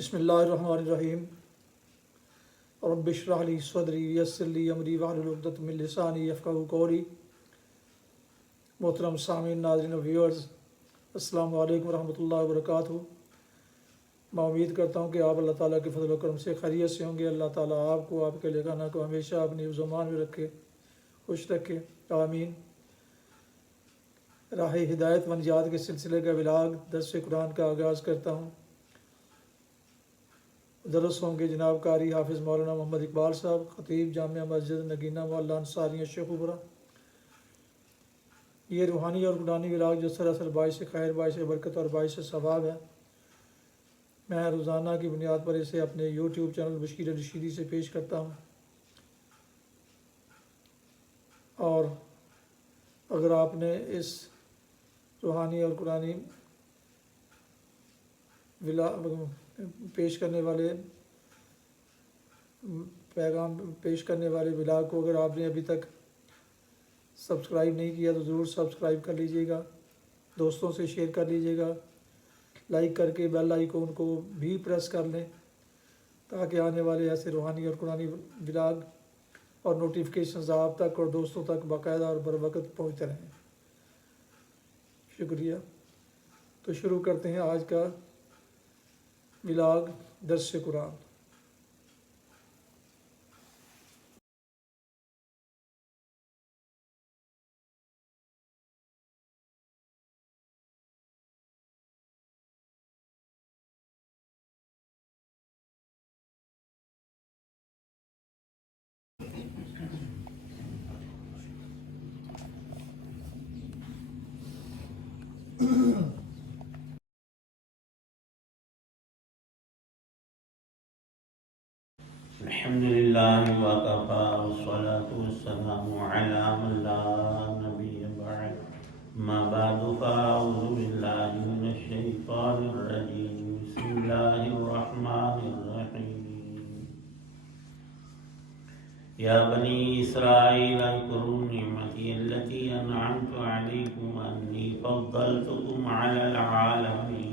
بسم اللہ الرحمن الرحیم رب اشرح لی صدری ویسر لی امری واحلل عقدۃ من لسانی یفقہوا قولی۔ محترم سامعین، ناظرین و ویورز، السلام علیکم ورحمۃ اللہ وبرکاتہ۔ میں امید کرتا ہوں کہ آپ اللہ تعالیٰ کے فضل و کرم سے خیریت سے ہوں گے۔ اللہ تعالیٰ آپ کو، آپ کے لگانا کو ہمیشہ اپنی زمان میں رکھے، خوش رکھے، آمین۔ راہ ہدایت و نجات کے سلسلے کا ولاگ درس قرآن کا آغاز کرتا ہوں۔ درس ہوں گے جناب قاری حافظ مولانا محمد اقبال صاحب، خطیب جامع مسجد نگینہ محلہ انصاریہ شیخوپورہ۔ یہ روحانی اور قرآنی ولاگ جو سراسر باعث خیر، باعث برکت اور باعث ثواب ہے، میں روزانہ کی بنیاد پر اسے اپنے یوٹیوب چینل بشیر رشیدی سے پیش کرتا ہوں۔ اور اگر آپ نے اس روحانی اور قرآنی پیش کرنے والے ولاگ کو اگر آپ نے ابھی تک سبسکرائب نہیں کیا تو ضرور سبسکرائب کر لیجئے گا، دوستوں سے شیئر کر لیجئے گا، لائک کر کے بیل آئیکن کو بھی پریس کر لیں تاکہ آنے والے ایسے روحانی اور قرآنی ولاگ اور نوٹیفیکیشنز آپ تک اور دوستوں تک باقاعدہ اور بر وقت پہنچتے رہیں۔ شکریہ۔ تو شروع کرتے ہیں آج کا ولاگ درس قرآن۔ الحمدللہ وکفی والصلاة والسلام علی من لا نبی بعد، ما بعد فاعوذ باللہ من الشیطان الرجیم، بسم اللہ الرحمن الرحیم۔ یا بنی اسرائیل اذکروا نعمتی التي انعمت علیکم انی فضلتکم علی العالمین،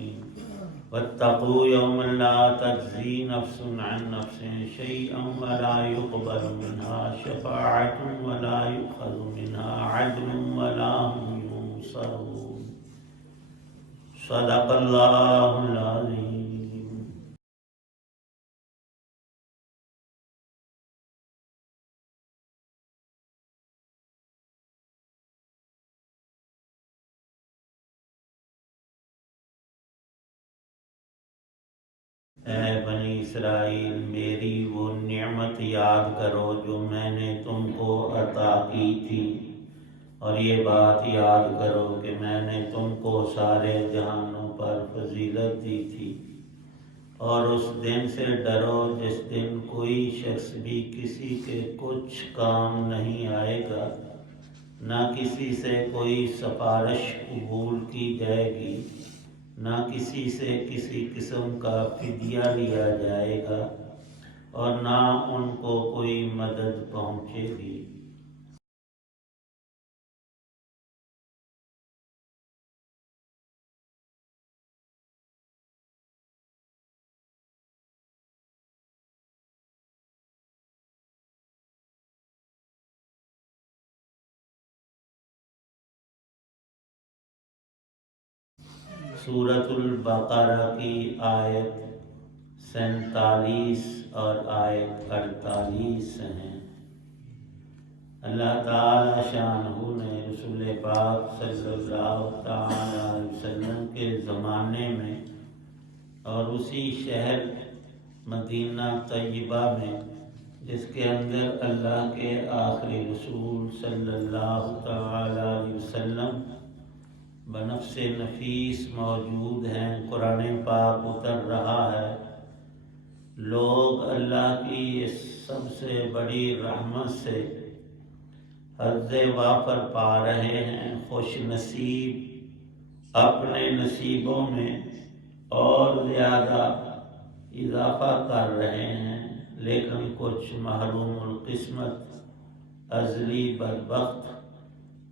واتقوا یوما لا تجزی نفس عن نفس شیئا ولا يقبل منها شفاعة ولا يؤخذ منها عدل ولا هم ينصرون۔ صدق اللہ العظیم۔ اے بنی اسرائیل، میری وہ نعمت یاد کرو جو میں نے تم کو عطا کی تھی، اور یہ بات یاد کرو کہ میں نے تم کو سارے جہانوں پر فضیلت دی تھی، اور اس دن سے ڈرو جس دن کوئی شخص بھی کسی کے کچھ کام نہیں آئے گا، نہ کسی سے کوئی سفارش قبول کی جائے گی، نہ کسی سے کسی قسم کا فدیہ لیا جائے گا، اور نہ ان کو کوئی مدد پہنچے گی۔ سورۃ البقرہ کی آیت 47 اور آیت 48 ہیں۔ اللہ تعالی شانہ نے رسول پاک صلی اللہ تعالی علیہ وسلم کے زمانے میں اور اسی شہر مدینہ طیبہ میں جس کے اندر اللہ کے آخری رسول صلی اللہ تعالی علیہ وسلم بنفس نفیس موجود ہیں، قرآن پاک اتر رہا ہے، لوگ اللہ کی اس سب سے بڑی رحمت سے حظ وافر پا رہے ہیں، خوش نصیب اپنے نصیبوں میں اور زیادہ اضافہ کر رہے ہیں، لیکن کچھ محروم القسمت ازلی بدبخت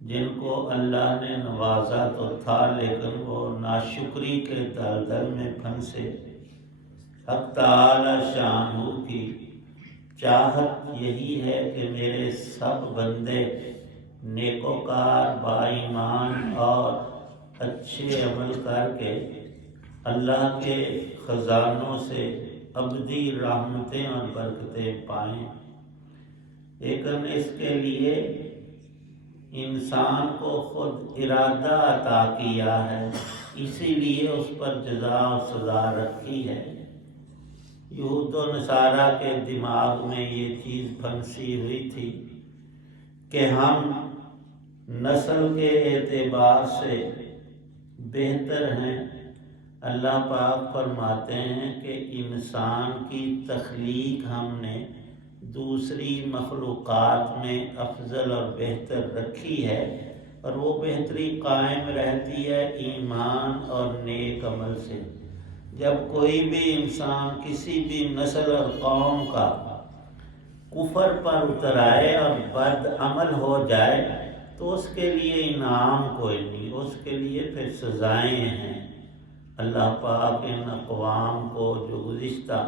جن کو اللہ نے نوازا تو تھا لیکن وہ ناشکری کے دلدل میں پھنسے، حق تعالی شانہ کی چاہت یہی ہے کہ میرے سب بندے نیکوکار با ایمان اور اچھے عمل کر کے اللہ کے خزانوں سے ابدی رحمتیں اور برکتیں پائیں، لیکن اس کے لیے انسان کو خود ارادہ عطا کیا ہے، اسی لیے اس پر جزا و سزا رکھی ہے۔ یہود و نصارہ کے دماغ میں یہ چیز پھنسی ہوئی تھی کہ ہم نسل کے اعتبار سے بہتر ہیں۔ اللہ پاک فرماتے ہیں کہ انسان کی تخلیق ہم نے دوسری مخلوقات میں افضل اور بہتر رکھی ہے، اور وہ بہتری قائم رہتی ہے ایمان اور نیک عمل سے۔ جب کوئی بھی انسان کسی بھی نسل اور قوم کا کفر پر اتر آئے اور بد عمل ہو جائے تو اس کے لیے انعام کوئی نہیں، اس کے لیے پھر سزائیں ہیں۔ اللہ پاک ان اقوام کو جو گزشتہ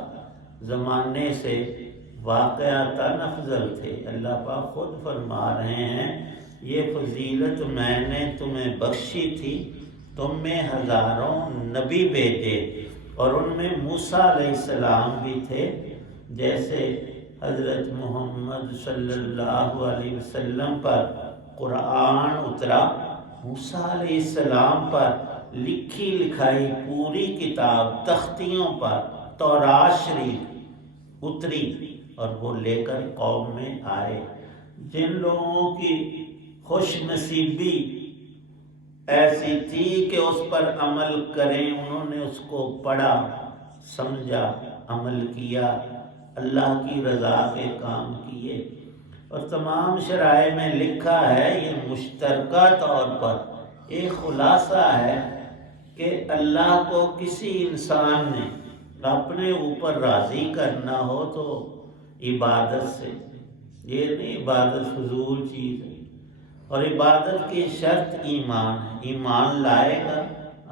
زمانے سے واقعتاً افضل تھے، اللہ پاک خود فرما رہے ہیں یہ فضیلت میں نے تمہیں بخشی تھی، تم میں ہزاروں نبی بھیجے اور ان میں موسیٰ علیہ السلام بھی تھے، جیسے حضرت محمد صلی اللہ علیہ وسلم پر قرآن اترا، موسیٰ علیہ السلام پر لکھی لکھائی پوری کتاب تختیوں پر تورات شریف اتری اور وہ لے کر قوم میں آئے۔ جن لوگوں کی خوش نصیبی ایسی تھی کہ اس پر عمل کریں، انہوں نے اس کو پڑھا، سمجھا، عمل کیا، اللہ کی رضا کے کام کیے، اور تمام شرائع میں لکھا ہے، یہ مشترکہ طور پر ایک خلاصہ ہے کہ اللہ کو کسی انسان نے اپنے اوپر راضی کرنا ہو تو عبادت سے، یہ نہیں عبادت فضول چیز ہے، اور عبادت کی شرط ایمان ہے۔ ایمان لائے گا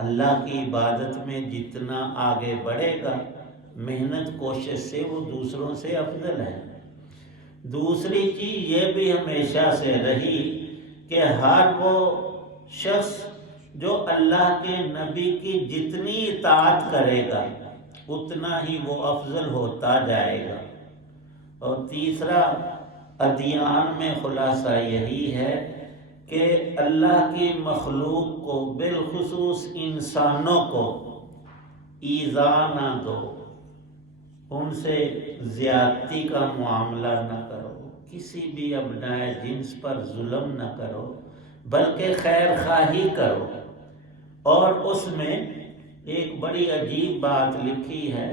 اللہ کی عبادت میں جتنا آگے بڑھے گا محنت کوشش سے وہ دوسروں سے افضل ہے۔ دوسری چیز یہ بھی ہمیشہ سے رہی کہ ہر وہ شخص جو اللہ کے نبی کی جتنی اطاعت کرے گا اتنا ہی وہ افضل ہوتا جائے گا۔ اور تیسرا ادیان میں خلاصہ یہی ہے کہ اللہ کی مخلوق کو بالخصوص انسانوں کو ایذا نہ دو، ان سے زیادتی کا معاملہ نہ کرو، کسی بھی ابنائے جنس پر ظلم نہ کرو بلکہ خیر خواہی کرو۔ اور اس میں ایک بڑی عجیب بات لکھی ہے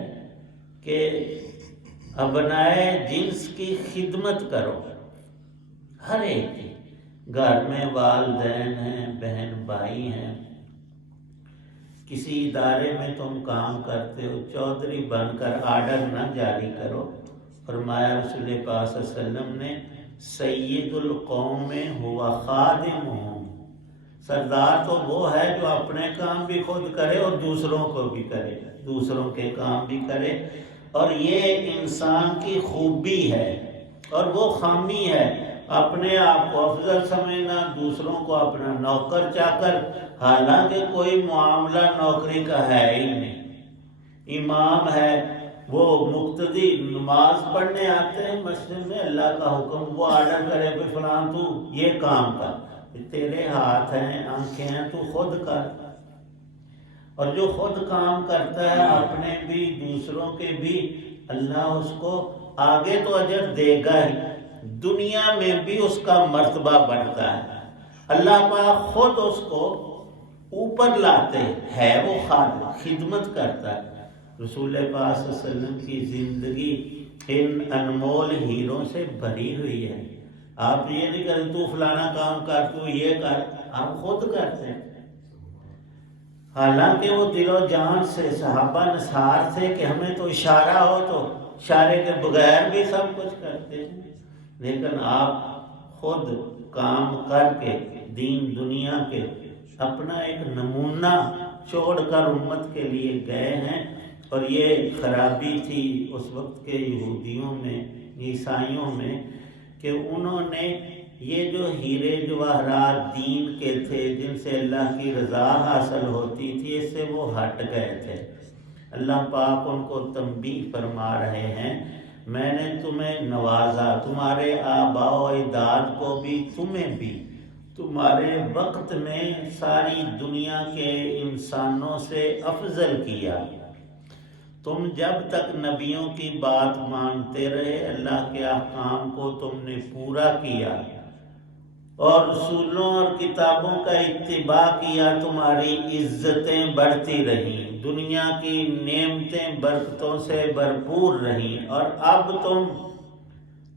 کہ ابنائے جنس کی خدمت کرو، ہر ایک کی، گھر میں والدین ہیں، بہن بھائی ہیں، کسی ادارے میں تم کام کرتے ہو، چودھری بن کر آرڈر نہ جاری کرو۔ فرمایا رسول پاک صلی اللہ علیہ وسلم نے سید القوم ہوا خادمہم، سردار تو وہ ہے جو اپنے کام بھی خود کرے اور دوسروں کو بھی کرے، دوسروں کے کام بھی کرے، اور یہ انسان کی خوبی ہے اور وہ خامی ہے، اپنے آپ کو افضل سمجھنا، دوسروں کو اپنا نوکر چاکر، حالانکہ کوئی معاملہ نوکری کا ہے ہی نہیں۔ امام ہے وہ مقتدی نماز پڑھنے آتے ہیں مسجد میں، اللہ کا حکم وہ آرڈر کرے کہ فلاں تو یہ کام کر، تیرے ہاتھ ہیں آنکھیں ہیں تو خود کر۔ اور جو خود کام کرتا ہے اپنے بھی دوسروں کے بھی، اللہ اس کو آگے تو اجر دے گا ہی، دنیا میں بھی اس کا مرتبہ بڑھتا ہے، اللہ پاک خود اس کو اوپر لاتے ہے، وہ خدمت کرتا ہے۔ رسول پاک صلی اللہ علیہ وسلم کی زندگی ان انمول ہیروں سے بھری ہوئی ہے۔ آپ یہ نہیں کریں تو فلانا کام کر، تو یہ کر، آپ خود کرتے ہیں۔ حالانکہ وہ دل و جان سے صحابہ نثار تھے کہ ہمیں تو اشارہ ہو تو اشارے کے بغیر بھی سب کچھ کرتے ہیں، لیکن آپ خود کام کر کے دین دنیا کے اپنا ایک نمونہ چھوڑ کر امت کے لیے گئے ہیں، اور یہ خرابی تھی اس وقت کے یہودیوں میں، عیسائیوں میں، کہ انہوں نے یہ جو ہیرے جواہرات دین کے تھے جن سے اللہ کی رضا حاصل ہوتی تھی، اس سے وہ ہٹ گئے تھے۔ اللہ پاک ان کو تنبیہ فرما رہے ہیں، میں نے تمہیں نوازا، تمہارے آباء و اجداد کو بھی، تمہیں بھی، تمہارے وقت میں ساری دنیا کے انسانوں سے افضل کیا۔ تم جب تک نبیوں کی بات مانتے رہے، اللہ کے احکام کو تم نے پورا کیا اور رسولوں اور کتابوں کا اتباع کیا، تمہاری عزتیں بڑھتی رہیں، دنیا کی نعمتیں برکتوں سے بھرپور رہیں، اور اب تم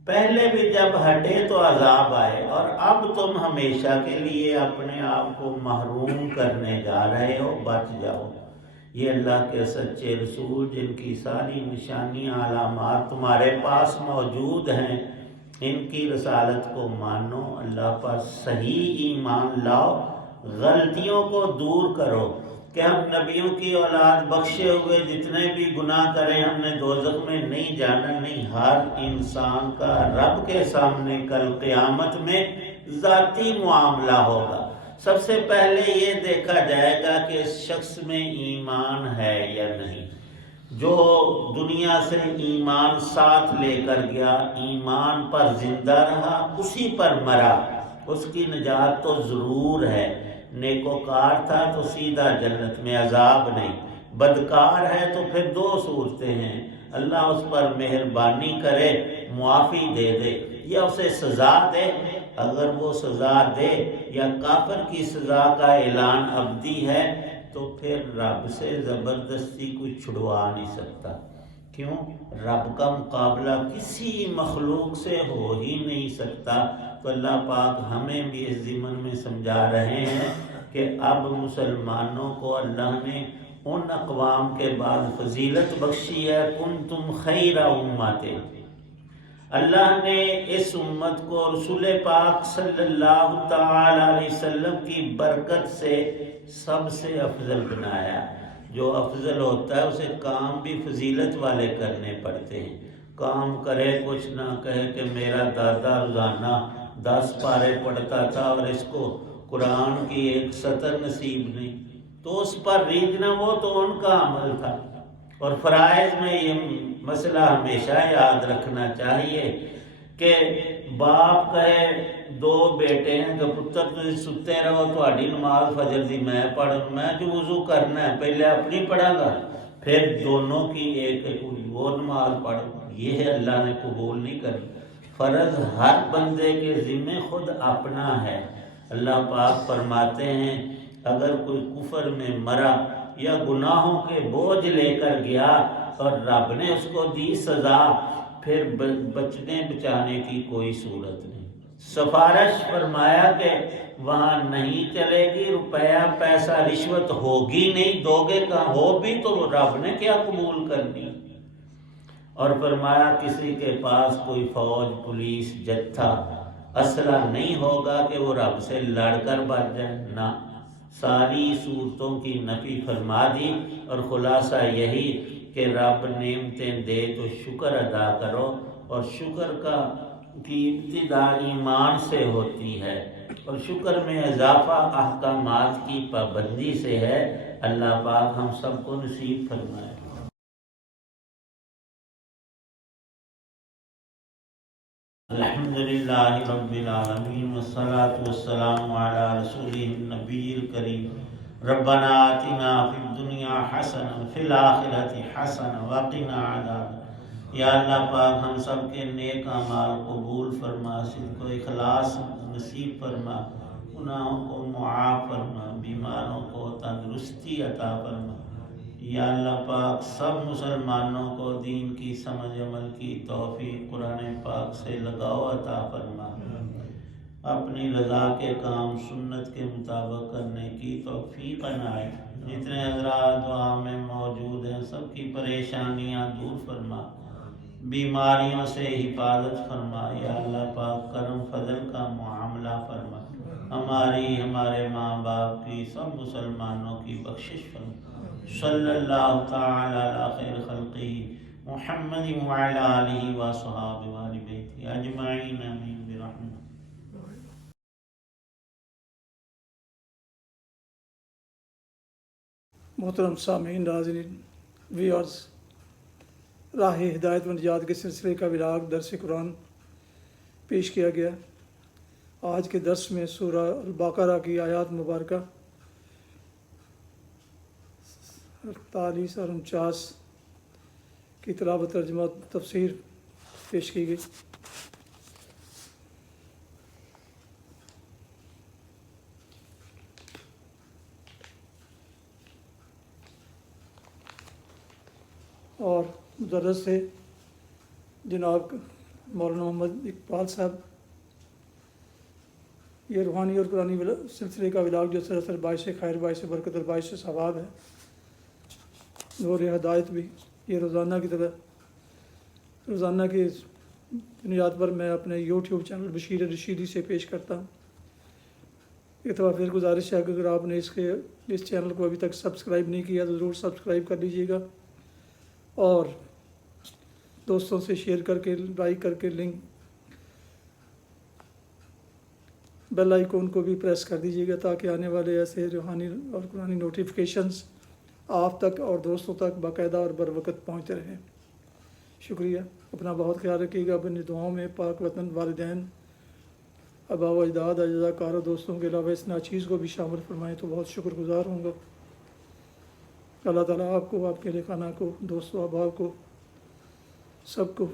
پہلے بھی جب ہٹے تو عذاب آئے، اور اب تم ہمیشہ کے لیے اپنے آپ کو محروم کرنے جا رہے ہو، بچ جاؤ۔ یہ اللہ کے سچے رسول جن کی ساری نشانیاں علامات تمہارے پاس موجود ہیں، ان کی رسالت کو مانو، اللہ پر صحیح ایمان لاؤ، غلطیوں کو دور کرو کہ ہم نبیوں کی اولاد بخشے ہوئے جتنے بھی گناہ کریں ہم نے دوزخ میں نہیں جانا، نہیں۔ ہر انسان کا رب کے سامنے کل قیامت میں ذاتی معاملہ ہوگا۔ سب سے پہلے یہ دیکھا جائے گا کہ اس شخص میں ایمان ہے یا نہیں۔ جو دنیا سے ایمان ساتھ لے کر گیا، ایمان پر زندہ رہا، اسی پر مرا، اس کی نجات تو ضرور ہے۔ نیکوکار تھا تو سیدھا جنت میں، عذاب نہیں۔ بدکار ہے تو پھر دو صورتیں ہیں، اللہ اس پر مہربانی کرے، معافی دے دے، یا اسے سزا دے۔ اگر وہ سزا دے یا کافر کی سزا کا اعلان ابدی ہے تو پھر رب سے زبردستی کوئی چھڑوا نہیں سکتا۔ کیوں؟ رب کا مقابلہ کسی مخلوق سے ہو ہی نہیں سکتا۔ تو اللہ پاک ہمیں بھی اس ضمن میں سمجھا رہے ہیں کہ اب مسلمانوں کو اللہ نے ان اقوام کے بعد فضیلت بخشی ہے، کنتم خیر امت۔ اللہ نے اس امت کو رسول پاک صلی اللہ تعالی علیہ وسلم کی برکت سے سب سے افضل بنایا۔ جو افضل ہوتا ہے اسے کام بھی فضیلت والے کرنے پڑتے ہیں۔ کام کرے کچھ نہ کہے کہ میرا دادا روزانہ 10 پارے پڑھتا تھا اور اس کو قرآن کی ایک سطر نصیب نہیں، تو اس پر ریجھنا وہ تو ان کا عمل تھا۔ اور فرائض میں یہ مسئلہ ہمیشہ یاد رکھنا چاہیے کہ باپ کہے 2 بیٹے ہیں کہ پتر تسی ستے رہو، تہاڈی نماز فجر دی میں پڑھ، میں جو وضو کرنا ہے پہلے اپنی پڑھا گا، پھر دونوں کی ایک وہ نماز پڑھ، یہ اللہ نے قبول نہیں کرنی۔ فرض ہر بندے کے ذمہ خود اپنا ہے۔ اللہ پاک فرماتے ہیں اگر کوئی کفر میں مرا یا گناہوں کے بوجھ لے کر گیا اور رب نے اس کو دی سزا، پھر بچنے بچانے کی کوئی صورت نہیں۔ سفارش فرمایا کہ وہاں نہیں چلے گی، روپیہ پیسہ رشوت ہوگی نہیں، دو گے کہاں، ہو بھی تو رب نے کیا قبول کرنی۔ اور فرمایا کسی کے پاس کوئی فوج پولیس جتھا اسلحہ نہیں ہوگا کہ وہ رب سے لڑ کر بچ جائے، نہ۔ ساری صورتوں کی نفی فرما دی، اور خلاصہ یہی کہ رب نعمتیں دے تو شکر ادا کرو، اور شکر کی ابتدا ایمان سے ہوتی ہے، اور شکر میں اضافہ احکامات کی پابندی سے ہے۔ اللہ پاک ہم سب کو نصیب فرمائے۔ الحمدللہ رب العالمین والصلاة والسلام علی رسولہ النبی الکریم۔ ربنا آتنا فی الدنیا حسنہ وفی الآخرۃ حسنہ وقنا عذاب۔ یا اللہ پاک ہم سب کے نیک اعمال قبول فرما، صدق و اخلاص نصیب فرما، گناہوں کو معاف فرما، بیماروں کو تندرستی عطا فرما۔ یا اللہ پاک سب مسلمانوں کو دین کی سمجھ عمل کی توفیق قرآن پاک سے لگاؤ عطا فرما، اپنی رضا کے کام سنت کے مطابق کرنے کی توفیق عنایت۔ جتنے حضرات دعا میں موجود ہیں سب کی پریشانیاں دور فرما، بیماریوں سے حفاظت فرما۔ یا اللہ پاک کرم فضل کا معاملہ فرما، ہماری، ہمارے ماں باپ کی، سب مسلمانوں کی بخشش فرما۔ صلی اللہ تعالی علی خیر خلقہ محمد وعلی آلہ وصحابہ وآل بیتہ اجمعین آمین برحمتہ۔ محترم سامعین، ناظرین، ویورز، راہ ہدایت و نجات کے سلسلے کا ولاگ درس قرآن پیش کیا گیا۔ آج کے درس میں سورہ البقرہ کی آیات مبارکہ 48 اور 49 کی تلاوت، ترجمہ، تفسیر پیش کی گئی۔ اور مدرس سے جناب مولانا محمد اقبال صاحب، یہ روحانی اور قرآنی سلسلے کا ولاگ جو سراسر باعث خیر، باعث برکت اور باعث ثواب ہے، نور ہدایت بھی، یہ روزانہ کی طرح روزانہ کی بنیاد پر میں اپنے یوٹیوب چینل بشیر رشیدی سے پیش کرتا ہوں۔ ایک دفعہ پھر گزارش ہے کہ اگر آپ نے اس چینل کو ابھی تک سبسکرائب نہیں کیا تو ضرور سبسکرائب کر لیجیے گا، اور دوستوں سے شیئر کر کے، لائک کر کے، لنک بیل آئیکن کو بھی پریس کر دیجیے گا تاکہ آنے والے ایسے روحانی اور قرآنی نوٹیفیکیشنز آپ تک اور دوستوں تک باقاعدہ اور بر وقت پہنچتے رہیں۔ شکریہ۔ اپنا بہت خیال رکھیے گا، اپنی دعاؤں میں پاک وطن، والدین، آباء و اجداد، اجزاء کار و دوستوں کے علاوہ اس ناچیز کو بھی شامل فرمائیں تو بہت شکر گزار ہوں گا۔ اللہ تعالیٰ آپ کو، آپ کے اہل خانہ کو، دوستوں، احباب کو، سب کو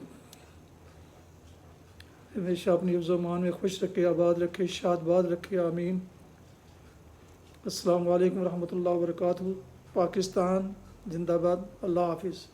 ہمیشہ اپنی حفظ و امان میں خوش رکھے، آباد رکھے، شاد باد رکھے، آمین۔ السلام علیکم ورحمۃ اللہ وبرکاتہ۔ پاکستان زندہ باد۔ اللہ حافظ۔